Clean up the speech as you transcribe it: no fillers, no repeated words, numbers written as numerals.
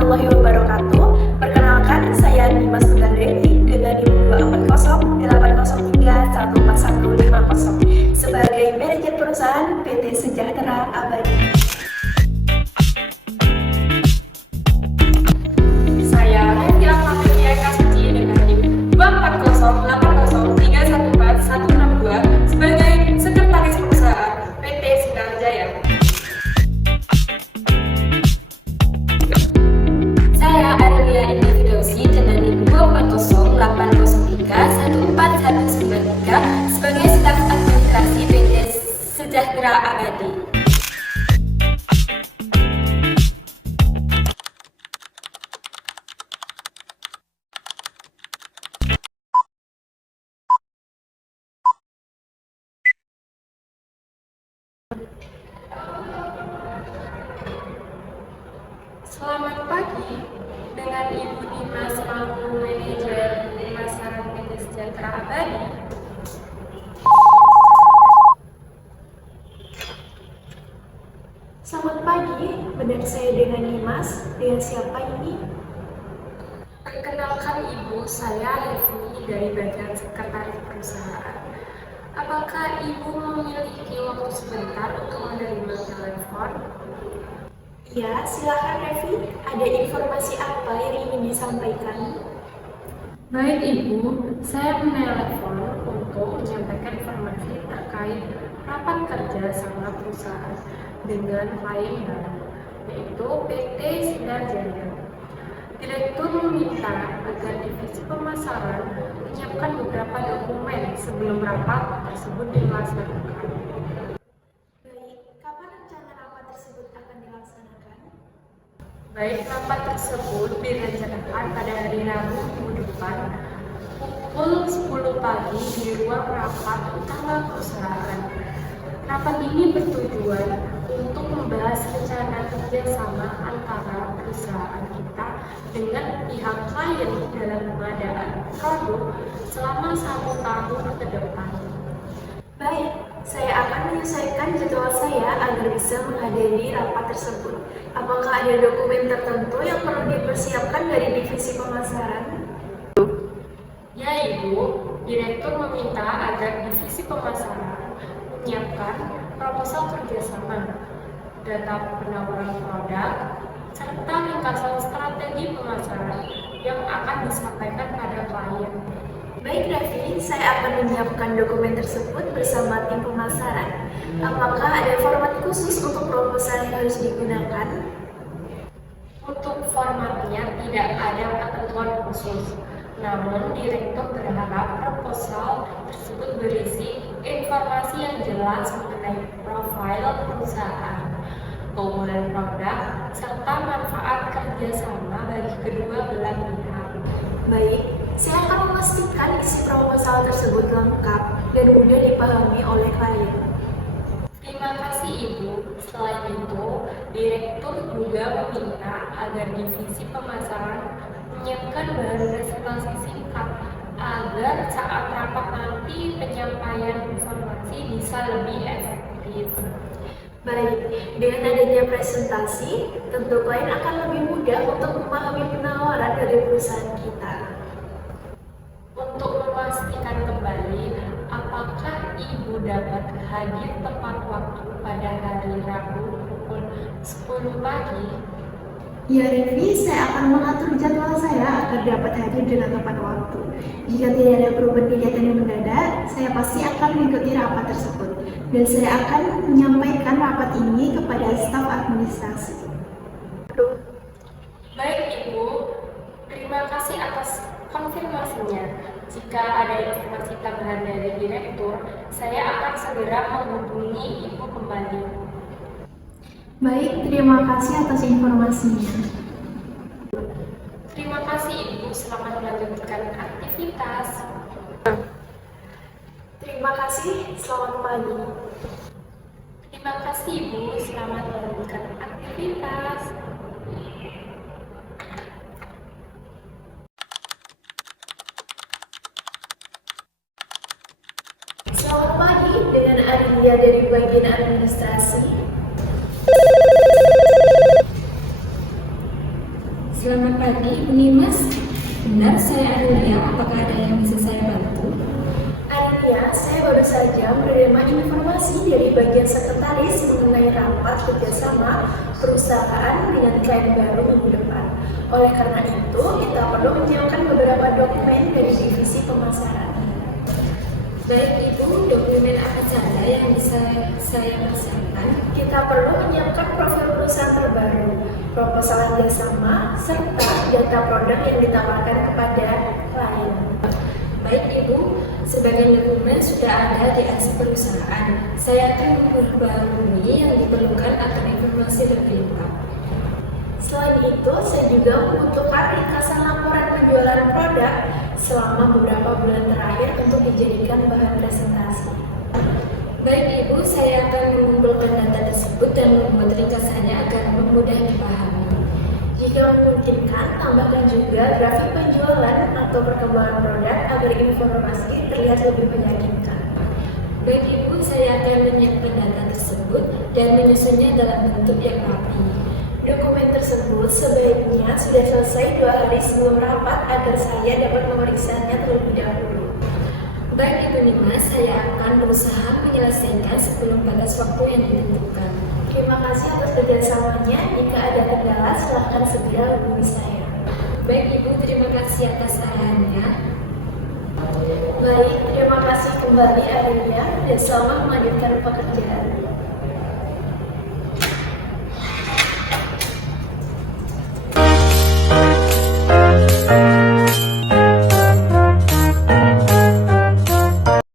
warahmatullahi wabarakatuh. Perkenalkan, saya Dimas Tunggal Dewi dengan NIM 240 803 14150 sebagai manajer perusahaan PT Sejahtera Abadi. Saya Revi Alfamilia Kasuci dengan NIM 240 803 14162 sebagai sekretaris perusahaan PT Sinar Jaya. Saya Adelia Indi Fidausi dengan NIM 240 803 14193 sebagai staf administrasi PT Sejahtera Abadi. Selamat pagi, dengan Ibu Dimas selaku manajer pemasaran PT Sejahtera Abadi. Selamat pagi, benar saya dengan Dimas. Dengan siapa ini? Perkenalkan Ibu, saya Revi dari bagian sekretaris perusahaan. Apakah Ibu memiliki waktu sebentar untuk menerima telepon? Ya, silakan Revi. Ada informasi apa yang ingin disampaikan? Baik Ibu, saya menelpon untuk menyampaikan informasi terkait rapat kerja sama perusahaan dengan klien baru, yaitu PT Sinar Jaya. Direktur meminta agar divisi pemasaran menyiapkan beberapa dokumen sebelum rapat tersebut dilaksanakan. Baik, kapan rencana rapat tersebut akan dilaksanakan? Baik, rapat tersebut direncanakan pada hari Rabu minggu depan pukul 10 pagi di ruang rapat utama perusahaan. Rapat ini bertujuan untuk membahas rencana kerjasama antara perusahaan kita dengan pihak klien dalam pengadaan produk selama 1 tahun ke depan. Baik, saya akan menyesuaikan jadwal saya agar bisa menghadiri rapat tersebut. Apakah ada dokumen tertentu yang perlu dipersiapkan dari divisi pemasaran? Ya Ibu, Direktur meminta agar divisi pemasaran menyiapkan proposal kerjasama, data penawaran produk, serta ringkasan strategi pemasaran yang akan disampaikan pada klien. Baik Revi, saya akan menyiapkan dokumen tersebut bersama tim pemasaran. Apakah ada format khusus untuk proposal yang harus digunakan? Untuk formatnya tidak ada ketentuan khusus, namun Direktur berharap proposal tersebut berisi informasi yang jelas mengenai profil perusahaan, keunggulan produk, serta manfaat kerjasama bagi kedua belah pihak. Baik, saya akan memastikan isi proposal tersebut lengkap dan mudah dipahami oleh klien. Terima kasih Ibu. Selain itu, Direktur juga meminta agar divisi pemasaran menyiapkan bahan presentasi singkat agar saat rapat nanti penyampaian informasi bisa lebih efektif. Baik, dengan adanya presentasi, tentu klien akan lebih mudah untuk memahami penawaran dari perusahaan kita. Untuk memastikan kembali, apakah Ibu dapat hadir tepat waktu pada hari Rabu pukul 10 pagi? Ya Revi, saya akan mengatur jadwal saya agar dapat hadir dengan tepat waktu. Jika tidak ada perubahan kegiatan yang mendadak, saya pasti akan mengikuti rapat tersebut. Dan saya akan menyampaikan rapat ini kepada staf administrasi. Baik Ibu, terima kasih atas konfirmasinya. Jika ada informasi tambahan dari Direktur, saya akan segera menghubungi Ibu kembali. Baik, terima kasih atas informasinya. Terima kasih Ibu, selamat melanjutkan aktivitas. Terima kasih, selamat pagi. Terima kasih Ibu, selamat melanjutkan aktivitas. Selamat pagi, dengan Adelia dari bagian administrasi. Selamat pagi, Ibu Nimas. Benar, saya Anulia. Apakah ada yang bisa saya bantu? Anulia, saya baru saja menerima informasi dari bagian sekretaris mengenai rapat kerjasama perusahaan dengan klien baru minggu depan. Oleh karena itu, kita perlu menyiapkan beberapa dokumen dari divisi pemasaran. Baik, Ibu, dokumen apa saja yang bisa saya persiapkan? Kita perlu menyiapkan profil perusahaan terbaru, proposal kerjasama, serta data produk yang ditawarkan kepada klien. Baik, Ibu, sebagian dokumen sudah ada di arsip perusahaan. Saya akan memperbarui yang diperlukan akan informasi lebih lengkap. Selain itu, saya juga membutuhkan ringkasan laporan penjualan produk selama beberapa bulan terakhir untuk dijadikan bahan presentasi. Baik, Ibu, saya akan mengumpulkan data tersebut dan membuat ringkasannya agar mudah dipahami. Jika memungkinkan, tambahkan juga grafik penjualan atau perkembangan produk agar informasi terlihat lebih meyakinkan. Baik, Ibu, saya akan menyiapkan data tersebut dan menyusunnya dalam bentuk yang rapi. Dokumen tersebut sebaiknya sudah selesai 2 hari sebelum rapat agar saya dapat memeriksanya terlebih dahulu. Baik, Ibu Nimas, saya akan berusaha menyelesaikan sebelum batas waktu yang ditentukan. Terima kasih atas kerjasamanya. Jika ada kendala, silahkan segera hubungi saya. Baik, Ibu, terima kasih atas arahannya. Baik, terima kasih kembali Anulia dan selamat melanjutkan pekerjaan.